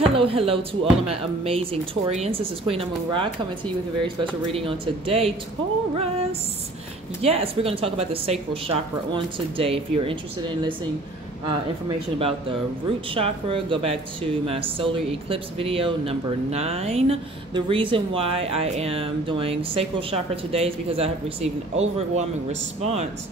Hello to all of my amazing Taurians. This is Queen Amun Ra coming to you with a very special reading on today, Taurus. Yes, we're going to talk about the Sacral Chakra on today. If you're interested in listening information about the root chakra, go back to my solar eclipse video number 9. The reason why I am doing Sacral Chakra today is because I have received an overwhelming response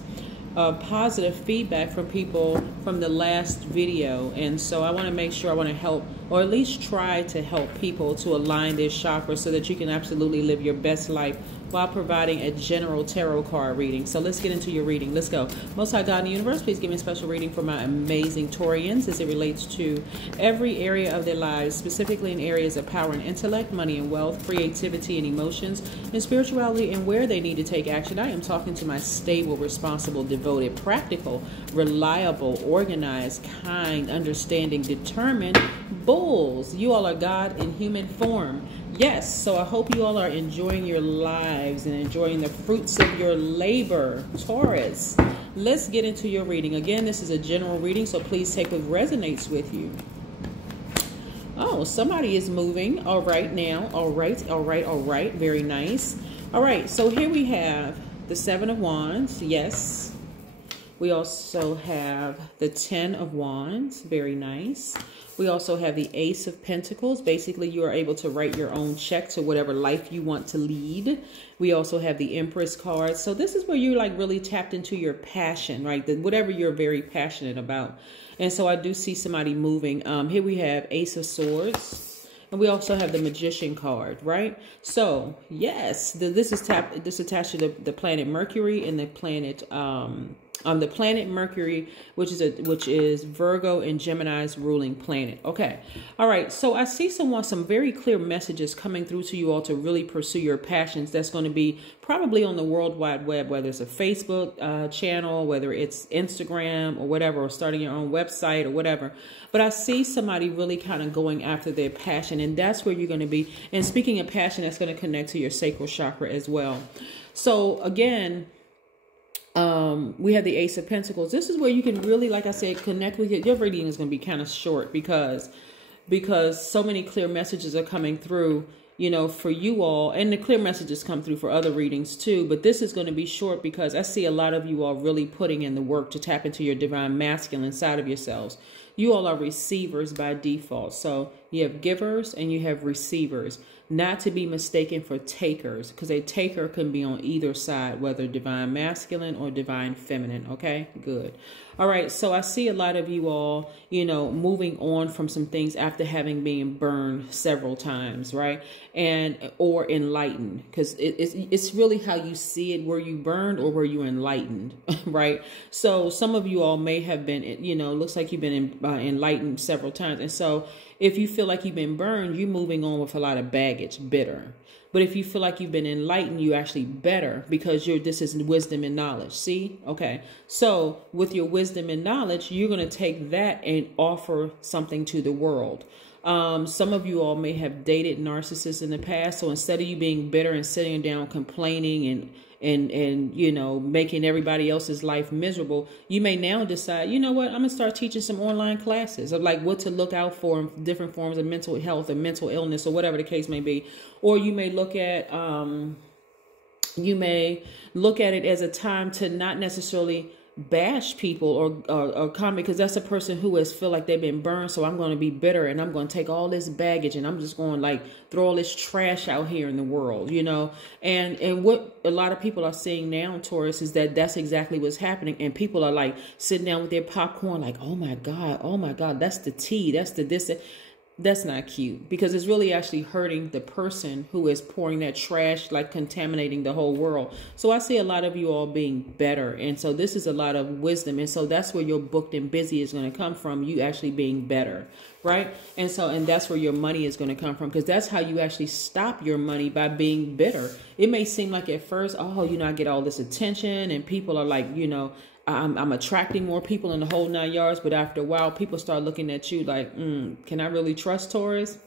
of positive feedback from people from the last video, and so I want to make sure I want to help, or at least try to help people to align their chakras so that you can absolutely live your best life while providing a general tarot card reading. So let's get into your reading. Let's go. Most High God in the universe, please give me a special reading for my amazing Taurians as it relates to every area of their lives, specifically in areas of power and intellect, money and wealth, creativity and emotions, and spirituality, and where they need to take action. I am talking to my stable, responsible, devoted, practical, reliable, organized, kind, understanding, determined bulls. You all are God in human form. Yes, so I hope you all are enjoying your lives and enjoying the fruits of your labor, Taurus. Let's get into your reading. Again, this is a general reading, so please take what resonates with you. Oh, somebody is moving. All right now. All right. Very nice. All right, so here we have the 7 of Wands. Yes. We also have the 10 of Wands. Very nice. We also have the Ace of Pentacles. Basically, you are able to write your own check to whatever life you want to lead. We also have the Empress card. So this is where you're like really tapped into your passion, right? Whatever you're very passionate about. And so I do see somebody moving. Here we have Ace of Swords. And we also have the Magician card, right? So yes, this is attached to the planet Mercury and the planet Mercury, which is Virgo and Gemini's ruling planet. Okay. All right. So I see some very clear messages coming through to you all to really pursue your passions. That's going to be probably on the World Wide Web, whether it's a Facebook channel, whether it's Instagram or whatever, or starting your own website or whatever. But I see somebody really kind of going after their passion, and that's where you're going to be. And speaking of passion, that's going to connect to your sacral chakra as well. So again, we have the Ace of Pentacles. This is where you can really, like I said, connect with your reading is going to be kind of short because so many clear messages are coming through, you know, for you all, and the clear messages come through for other readings too. But this is going to be short because I see a lot of you all really putting in the work to tap into your divine masculine side of yourselves. You all are receivers by default. So you have givers and you have receivers, not to be mistaken for takers, because a taker can be on either side, whether divine masculine or divine feminine. Okay, good. All right, so I see a lot of you all, you know, moving on from some things after having been burned several times, right? Or enlightened, because it's really how you see it. Were you burned or were you enlightened, right? So some of you all may have been, you know, looks like you've been enlightened several times. And so if you feel like you've been burned, you're moving on with a lot of baggage, bitter. But if you feel like you've been enlightened, you actually better, because this is wisdom and knowledge. See? Okay. So with your wisdom and knowledge, you're going to take that and offer something to the world. Some of you all may have dated narcissists in the past. So instead of you being bitter and sitting down complaining and you know, making everybody else's life miserable, you may now decide, you know what, I'm gonna start teaching some online classes of like what to look out for in different forms of mental health or mental illness or whatever the case may be. Or you may look at it as a time to not necessarily bash people or comment, because that's a person who has feel like they've been burned. So I'm going to be bitter and I'm going to take all this baggage and I'm just going to like throw all this trash out here in the world, you know. And what a lot of people are seeing now, Taurus, is that that's exactly what's happening. And people are like sitting down with their popcorn like, oh my God, that's the tea, that's the this. That's not cute, because it's really actually hurting the person who is pouring that trash, like contaminating the whole world. So I see a lot of you all being better. And so this is a lot of wisdom. And so that's where your booked and busy is going to come from, you actually being better, right? And that's where your money is going to come from, because that's how you actually stop your money, by being bitter. It may seem like at first, oh, you know, I get all this attention and people are like, you know, I'm attracting more people in the whole 9 yards. But after a while, people start looking at you like, can I really trust Taurus?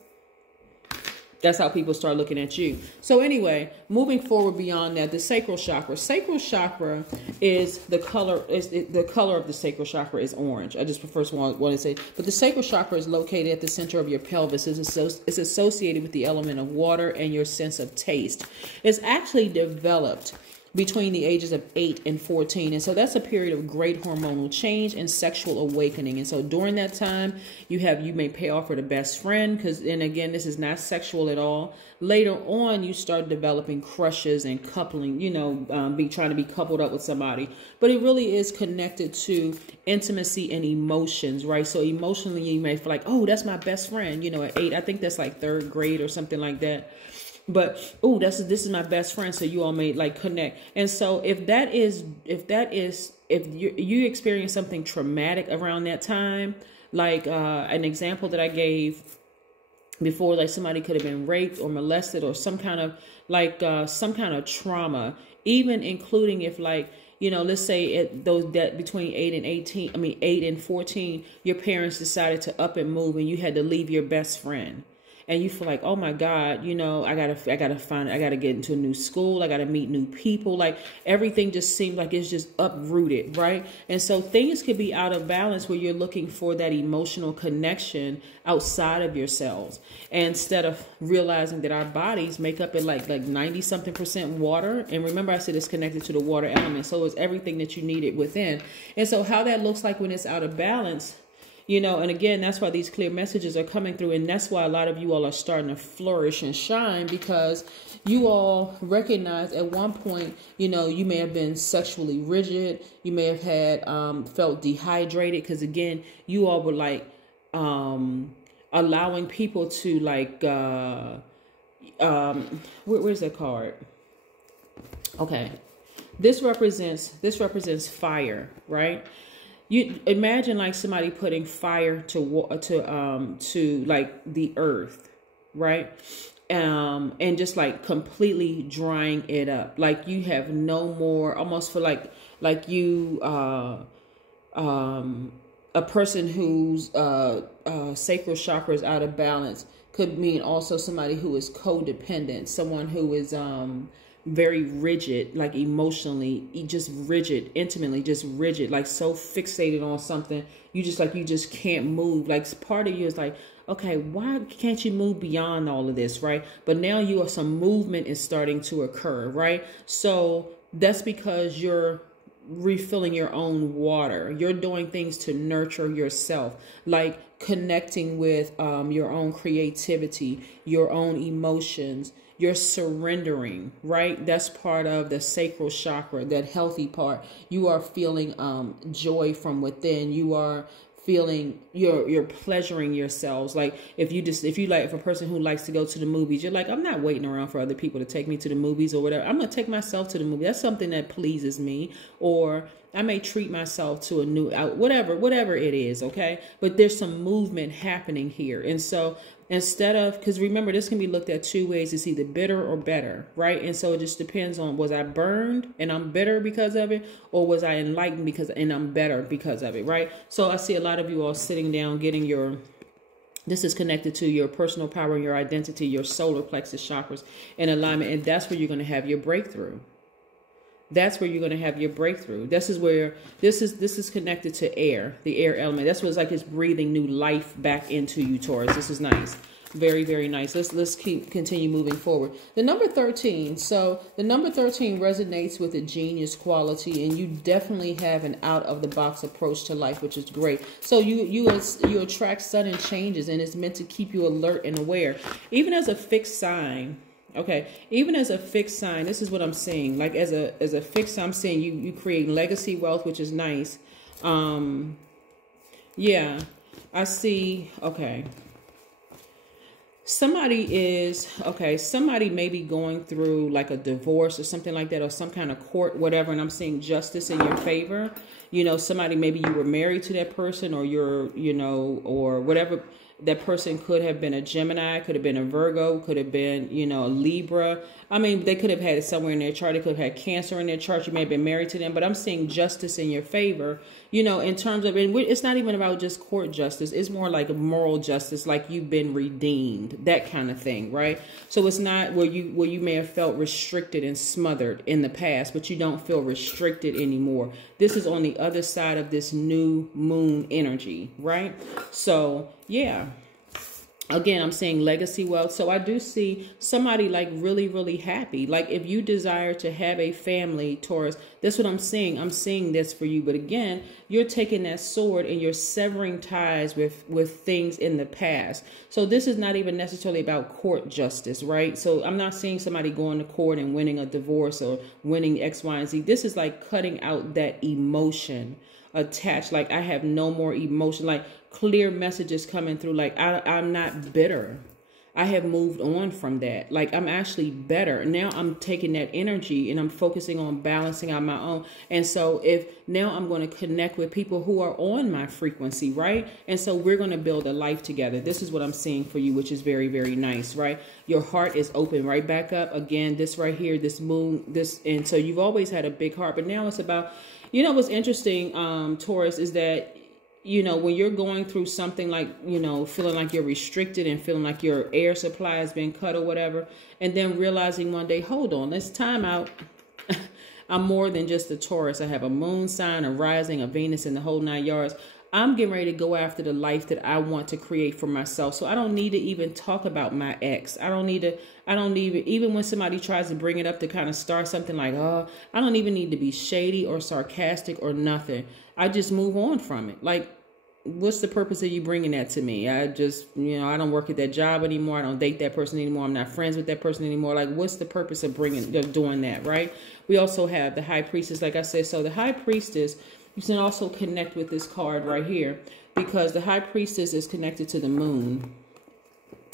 That's how people start looking at you. So anyway, moving forward beyond that, the sacral chakra. Sacral chakra is the color. The color of the sacral chakra is orange. I just first want to say, but the sacral chakra is located at the center of your pelvis. It's associated with the element of water and your sense of taste. It's actually developed between the ages of 8 and 14. And so that's a period of great hormonal change and sexual awakening. And so during that time, you may pay off for the best friend, because, and again, this is not sexual at all. Later on, you start developing crushes and coupling, trying to be coupled up with somebody. But it really is connected to intimacy and emotions, right? So emotionally, you may feel like, oh, that's my best friend, at 8. I think that's like 3rd grade or something like that. But, oh, this is my best friend. So you all may like connect. And so if you experience something traumatic around that time, like an example that I gave before, like somebody could have been raped or molested or some kind of trauma, even including if let's say that between 8 and 14, your parents decided to up and move and you had to leave your best friend. And you feel like, oh my God, I gotta get into a new school. I gotta meet new people. Like everything just seems like it's just uprooted, right? And so things could be out of balance where you're looking for that emotional connection outside of yourselves. And instead of realizing that our bodies make up at like 90-something% water. And remember I said it's connected to the water element. So it's everything that you needed within. And so how that looks like when it's out of balance, and again, that's why these clear messages are coming through. And that's why a lot of you all are starting to flourish and shine, because you all recognize at one point, you may have been sexually rigid. You may have had felt dehydrated, because, again, you all were like allowing people to like where's that card? Okay. This represents fire, right? You imagine like somebody putting fire to like the earth, right? And just like completely drying it up. Like you have no more, almost feel like you, a person whose sacral chakra is out of balance could mean also somebody who is codependent, someone who is very rigid, like emotionally, just rigid, intimately, just rigid, like so fixated on something. You just can't move. Like part of you is like, okay, why can't you move beyond all of this, right? But now some movement is starting to occur, right? So that's because you're refilling your own water. You're doing things to nurture yourself, like connecting with your own creativity, your own emotions. You're surrendering, right? That's part of the sacral chakra, that healthy part. You are feeling joy from within. You are feeling, you're pleasuring yourselves. Like if a person who likes to go to the movies, you're like, I'm not waiting around for other people to take me to the movies or whatever. I'm going to take myself to the movie. That's something that pleases me. Or I may treat myself to a new whatever it is. Okay. But there's some movement happening here. And so because remember, this can be looked at 2 ways. It's either bitter or better, right? And so it just depends on, was I burned and I'm bitter because of it, or was I enlightened and I'm better because of it, right? So I see a lot of you all sitting down, getting this is connected to your personal power and your identity, your solar plexus chakras in alignment. And that's where you're going to have your breakthrough. That's where you're going to have your breakthrough. This is where this is connected to air, the air element. That's what it's like. It's breathing new life back into you, Taurus. This is nice. Very, very nice. Let's continue moving forward. The number 13. So the number 13 resonates with a genius quality, and you definitely have an out of the box approach to life, which is great. So you attract sudden changes, and it's meant to keep you alert and aware, even as a fixed sign. Okay, even as a fixed sign, this is what I'm seeing. Like as a fixed sign, I'm saying you create legacy wealth, which is nice. Yeah, I see. Okay. Somebody may be going through like a divorce or something like that, or some kind of court, whatever. And I'm seeing justice in your favor. Somebody, maybe you were married to that person, or or whatever. that person could have been a Gemini, could have been a Virgo, could have been, you know, a Libra. I mean, they could have had it somewhere in their chart. They could have had Cancer in their chart. You may have been married to them, but I'm seeing justice in your favor, you know, in terms of, and it's not even about just court justice. It's more like a moral justice, like you've been redeemed, that kind of thing, right? So it's not where you may have felt restricted and smothered in the past, but you don't feel restricted anymore. This is on the other side of this new moon energy, right? So, yeah. Again, I'm saying legacy wealth. So I do see somebody like really, really happy. Like if you desire to have a family, Taurus, that's what I'm seeing. I'm seeing this for you. But again, you're taking that sword and you're severing ties with things in the past. So this is not even necessarily about court justice, right? So I'm not seeing somebody going to court and winning a divorce or winning X, Y, and Z. This is like cutting out that emotion attached. Like I have no more emotion, like clear messages coming through. Like I'm not bitter. I have moved on from that. Like I'm actually better. Now I'm taking that energy and I'm focusing on balancing out my own. And so if now I'm going to connect with people who are on my frequency, right? And so we're going to build a life together. This is what I'm seeing for you, which is very, very nice, right? Your heart is open right back up. Again, this right here, this moon, this. And so you've always had a big heart, but now it's about, you know, what's interesting, Taurus, is that, you know, when you're going through something like, you know, feeling like you're restricted and feeling like your air supply has been cut or whatever, and then realizing one day, hold on, let's time out. I'm more than just a Taurus. I have a moon sign, a rising, a Venus, and the whole 9 yards. I'm getting ready to go after the life that I want to create for myself. So I don't need to even talk about my ex. I don't need, even when somebody tries to bring it up to kind of start something like, oh, I don't even need to be shady or sarcastic or nothing. I just move on from it. Like, what's the purpose of you bringing that to me? I just, you know, I don't work at that job anymore. I don't date that person anymore. I'm not friends with that person anymore. Like, what's the purpose of doing that, right? We also have the High Priestess, like I said. So the High Priestess, you can also connect with this card right here because the High Priestess is connected to the moon.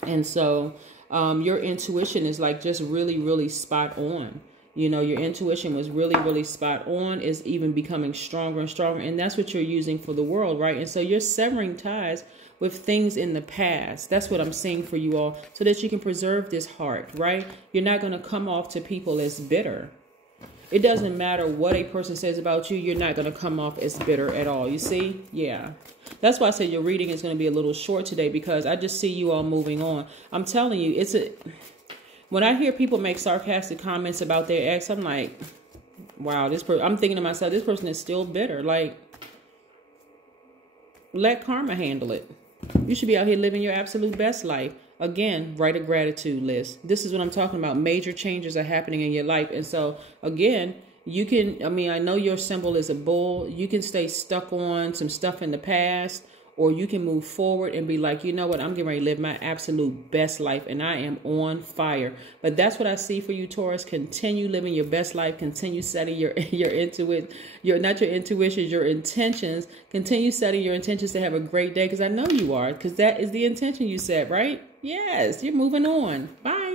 And so your intuition is like just really, really spot on. You know, your intuition was really, really spot on, is even becoming stronger and stronger. And that's what you're using for the world, right? And so you're severing ties with things in the past. That's what I'm seeing for you all, so that you can preserve this heart, right? You're not going to come off to people as bitter. It doesn't matter what a person says about you. You're not going to come off as bitter at all. You see? Yeah. That's why I said your reading is going to be a little short today, because I just see you all moving on. I'm telling you, when I hear people make sarcastic comments about their ex, I'm like, wow, I'm thinking to myself, this person is still bitter. Like, let karma handle it. You should be out here living your absolute best life. Again, write a gratitude list. This is what I'm talking about. Major changes are happening in your life. And so, again, you can, I mean, I know your symbol is a bull. You can stay stuck on some stuff in the past, or you can move forward and be like, you know what, I'm getting ready to live my absolute best life, and I am on fire. But that's what I see for you, Taurus. Continue living your best life. Continue setting your intuition, not your intuitions, your intentions. Continue setting your intentions to have a great day, because I know you are, because that is the intention you set, right? Yes, you're moving on. Bye.